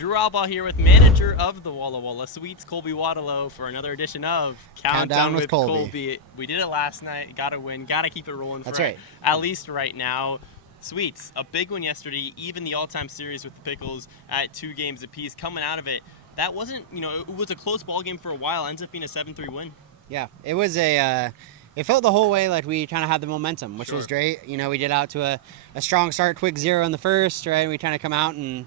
Drew Albaugh here with manager of the Walla Walla Sweets, Colby Watilo, for another edition of Countdown with Colby. We did it last night. Got to win. Got to keep it rolling. That's for right. At least right now. Sweets, a big one yesterday. Even the all-time series with the Pickles at 2 games apiece. Coming out of it, that wasn't, it was a close ball game for a while. Ends up being a 7-3 win. Yeah, it was it felt the whole way like we kind of had the momentum, which was great. We did out to a strong start, quick 0 in the first, right? We kind of come out and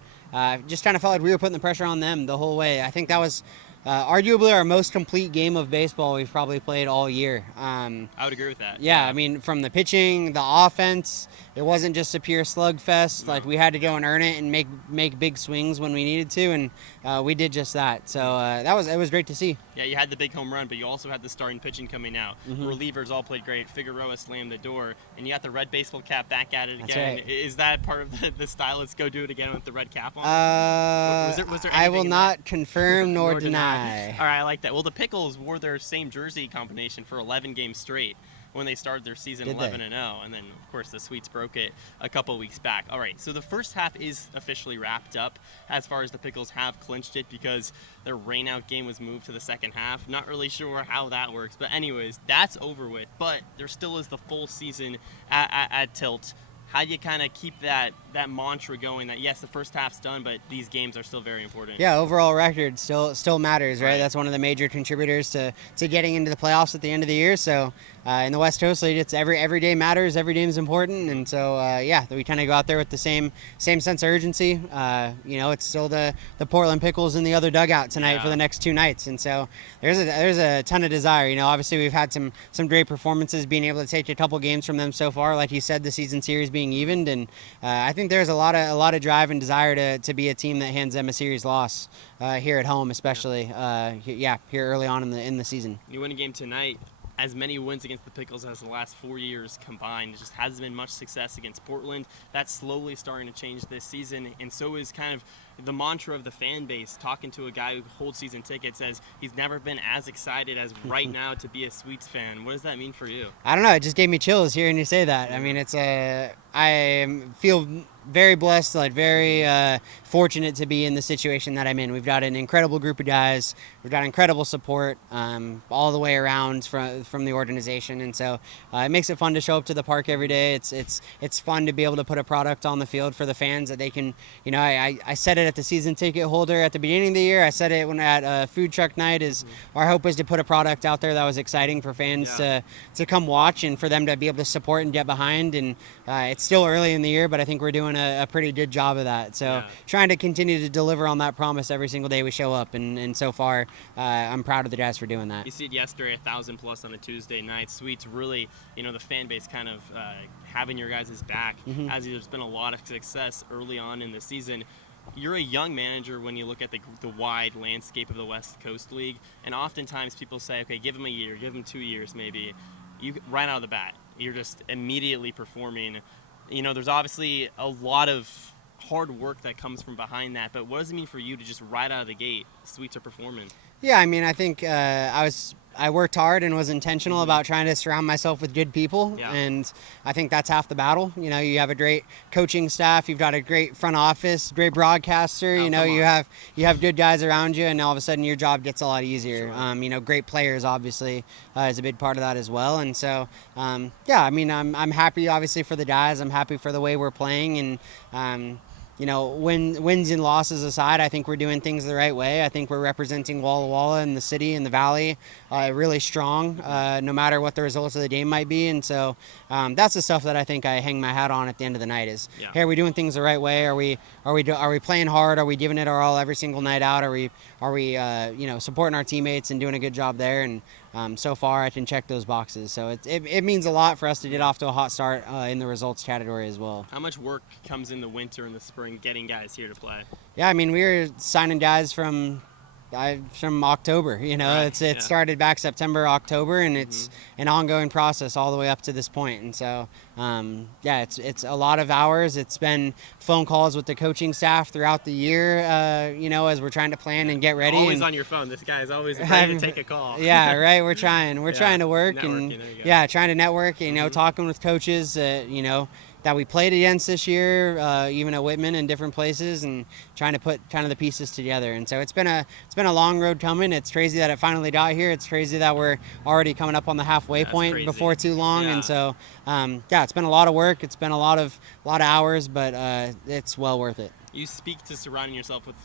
just kind of felt like we were putting the pressure on them the whole way. I think that was arguably our most complete game of baseball we've probably played all year. I would agree with that. Yeah, I mean, from the pitching, the offense, it wasn't just a pure slugfest. No. Like, we had to go and earn it and make big swings when we needed to, and we did just that. So it was great to see. Yeah, you had the big home run, but you also had the starting pitching coming out. Mm-hmm. Relievers all played great. Figueroa slammed the door, and you got the red baseball cap back at it That's again. right. Is that part of the style? Let's go do it again with the red cap on. Was there I will anything in not that? confirm nor deny. All right, I like that. Well, the Pickles wore their same jersey combination for 11 games straight when they started their season 11-0, and then of course the Sweets broke it a couple weeks back. All right, so the first half is officially wrapped up as far as the Pickles have clinched it because their rainout game was moved to the second half. Not really sure how that works, but anyways, that's over with. But there still is the full season at tilt. How do you kind of keep that mantra going that, yes, the first half's done, but these games are still very important? Yeah, overall record still matters, right? That's one of the major contributors to getting into the playoffs at the end of the year. So in the West Coast League, it's every day matters, every game is important, and so we kind of go out there with the same sense of urgency. It's still the Portland Pickles in the other dugout tonight for the next 2 nights, and so there's a ton of desire. Obviously we've had some great performances, being able to take a couple games from them so far. Like you said, the season series being evened, and I think there's a lot of drive and desire to be a team that hands them a series loss here at home, especially here early on in the season. You win a game tonight. As many wins against the Pickles as the last 4 years combined. It just hasn't been much success against Portland. That's slowly starting to change this season, and so is kind of the mantra of the fan base. Talking to a guy who holds season tickets, says he's never been as excited as right now to be a Sweets fan. What does that mean for you? I don't know. It just gave me chills hearing you say that. I mean, I feel very blessed, very fortunate to be in the situation that I'm in. We've got an incredible group of guys. We've got incredible support all the way around from the organization, and so it makes it fun to show up to the park every day. It's fun to be able to put a product on the field for the fans that they can. I said it at the season ticket holder at the beginning of the year. I said it when at food truck night. Our hope was to put a product out there that was exciting for fans to come watch and for them to be able to support and get behind. And it's still early in the year, but I think we're doing a pretty good job of that. So trying to continue to deliver on that promise every single day we show up. And so far, I'm proud of the guys for doing that. You see it yesterday, 1,000 plus on a Tuesday night. Sweets really, the fan base kind of having your guys' back as there's been a lot of success early on in the season. You're a young manager when you look at the wide landscape of the West Coast League, and oftentimes people say, okay, give him a year, give him 2 years maybe. You right out of the bat, you're just immediately performing. There's obviously a lot of hard work that comes from behind that, but what does it mean for you to just right out of the gate, Sweets are performing? Yeah, I mean, I think I worked hard and was intentional about trying to surround myself with good people, and I think that's half the battle. You have a great coaching staff, you've got a great front office, great broadcaster. You have good guys around you, and all of a sudden your job gets a lot easier. Sure. Great players obviously is a big part of that as well, and so I'm happy obviously for the guys. I'm happy for the way we're playing, and wins and losses aside, I think we're doing things the right way. I think we're representing Walla Walla and the city and the valley really strong, no matter what the results of the game might be. And so that's the stuff that I think I hang my hat on at the end of the night is, hey, are we doing things the right way? Are we playing hard? Are we giving it our all every single night out? Are we supporting our teammates and doing a good job there? And so far I can check those boxes. So it means a lot for us to get off to a hot start in the results category as well. How much work comes in the winter and the spring getting guys here to play? Yeah, I mean, we were signing guys from October. It started back September, October, and it's an ongoing process all the way up to this point. And so it's a lot of hours. It's been phone calls with the coaching staff throughout the year, as we're trying to plan and get ready. Always on your phone. This guy is always ready to take a call. Yeah, right. We're trying to work trying to network, trying to network. Talking with coaches. that we played against this year, even at Whitman and different places, and trying to put kind of the pieces together. And so it's been a long road coming. It's crazy that it finally got here. It's crazy that we're already coming up on the halfway point crazy. before too long. Yeah. And so it's been a lot of work. It's been a lot of hours, but it's well worth it. You speak to surrounding yourself with,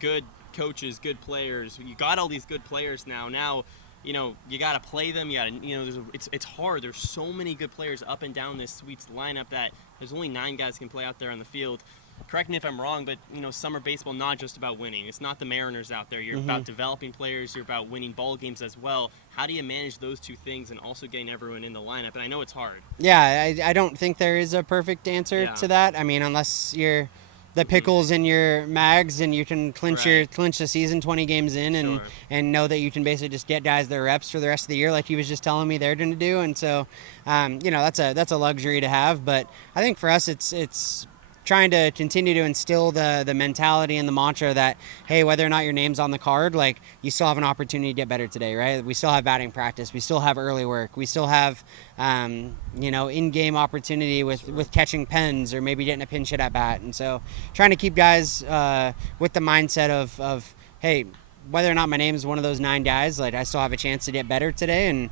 good coaches, good players. You got all these good players now. Now, you got to play them. You got to, it's hard. There's so many good players up and down this Sweets lineup that there's only 9 guys can play out there on the field. Correct me if I'm wrong, but summer baseball not just about winning. It's not the Mariners out there. You're about developing players. You're about winning ball games as well. How do you manage those two things and also getting everyone in the lineup? And I know it's hard. Yeah, I don't think there is a perfect answer to that. I mean, unless you're the Pickles in your mags and you can clinch the season 20 games in and know that you can basically just get guys their reps for the rest of the year, like he was just telling me they're going to do. And so, that's a luxury to have. But I think for us, it's trying to continue to instill the mentality and the mantra that, hey, whether or not your name's on the card, like, you still have an opportunity to get better today, right? We still have batting practice. We still have early work. We still have, in-game opportunity with catching pens or maybe getting a pinch hit at bat. And so trying to keep guys with the mindset of, hey, whether or not my name is one of those 9 guys, like, I still have a chance to get better today, and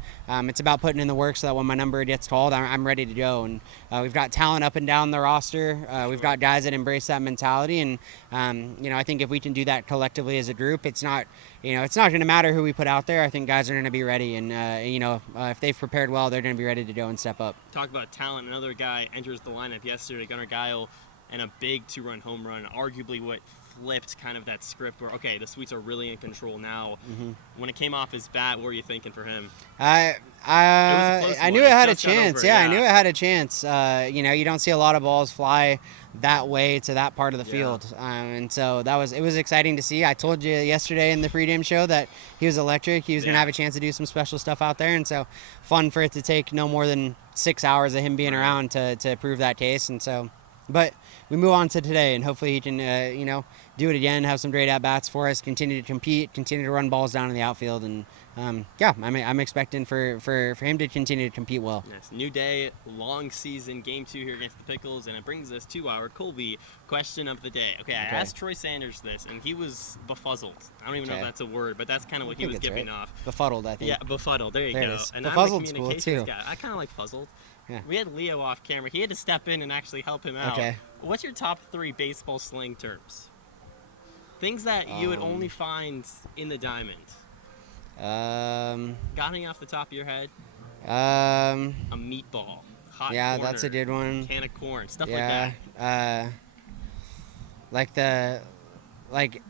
it's about putting in the work so that when my number gets called, I'm ready to go. And we've got talent up and down the roster. We've got guys that embrace that mentality, and I think if we can do that collectively as a group, it's not going to matter who we put out there. I think guys are going to be ready, and if they've prepared well, they're going to be ready to go and step up. Talk about talent. Another guy enters the lineup yesterday, Gunnar Guile, and a big 2-run home run, arguably what flipped kind of that script where, okay, the Sweets are really in control now. When it came off his bat, what were you thinking for him? I knew it had a chance. I knew it had a chance. You don't see a lot of balls fly that way to that part of the field. And so it was exciting to see. I told you yesterday in the pregame show that he was electric. He was going to have a chance to do some special stuff out there. And so fun for it to take no more than 6 hours of him being around to prove that case. And so, but we move on to today, and hopefully he can, do it again, have some great at-bats for us, continue to compete, continue to run balls down in the outfield. And, I'm expecting for him to continue to compete well. Yes, new day, long season, game 2 here against the Pickles, and it brings us to our Colby question of the day. Okay, I asked Troy Sanders this, and he was befuzzled. I don't even know if that's a word, but that's kind of what he was giving off. Befuddled, I think. Yeah, befuddled. There you go. It is. And Befuzzled's I'm the communications guy. I kind of like puzzled. Yeah. We had Leo off camera. He had to step in and actually help him out. Okay. What's your top 3 baseball slang terms? Things that you would only find in the diamond. Got any off the top of your head? A meatball. Hot corner, that's a good one. Can of corn. Stuff like that. Like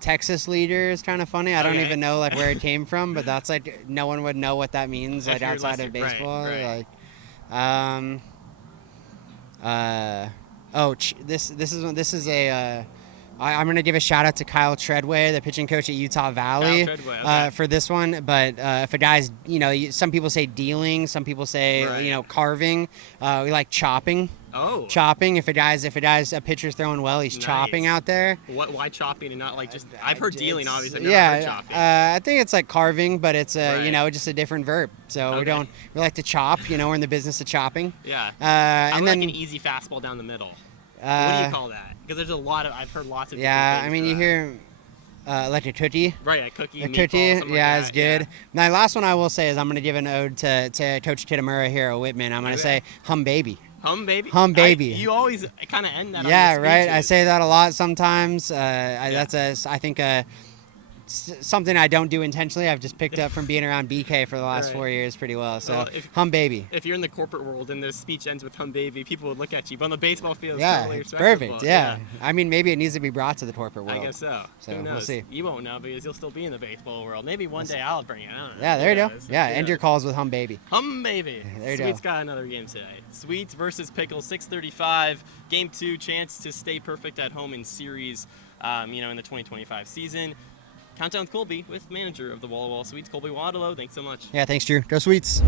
Texas leader is kind of funny. I don't even know where it came from, but that's no one would know what that means outside of baseball. Right. This is a. I'm going to give a shout out to Kyle Treadway, the pitching coach at Utah Valley, for this one. But if a guy's, some people say dealing, some people say, carving. We like chopping. Oh. Chopping. If a guy's a pitcher's throwing well, he's chopping out there. Why chopping and not just? I've heard dealing, obviously. I've never heard chopping. I think it's like carving, but it's just a different verb. So we like to chop. We're in the business of chopping. Yeah. And then an easy fastball down the middle. What do you call that? Because there's I've heard lots of. Yeah, I mean, you hear like a cookie. Right, a cookie. A cookie, it's good. Yeah. My last one I will say is I'm going to give an ode to Coach Kitamura here at Whitman. I'm going to say hum baby. Hum baby? Hum baby. You always kind of end that on your speeches. Right. I say that a lot sometimes. That's I think something I don't do intentionally. I've just picked up from being around BK for the last 4 years pretty well. So hum baby. If you're in the corporate world and the speech ends with hum baby, people would look at you. But on the baseball field, it's totally it's perfect. Yeah. I mean, maybe it needs to be brought to the corporate world. I guess so. Who knows? We'll see. You won't know because you'll still be in the baseball world. Maybe one day I'll bring it. I don't know. Yeah, there you go. Yeah, end your calls with hum baby. Hum baby. There you Sweets go. got another game today. Sweets versus Pickles, 6:35. Game 2, chance to stay perfect at home in series, in the 2025 season. Countdown with Colby with manager of the Walla Walla Sweets, Colby Watilo. Thanks so much. Yeah, thanks, Drew. Go Sweets.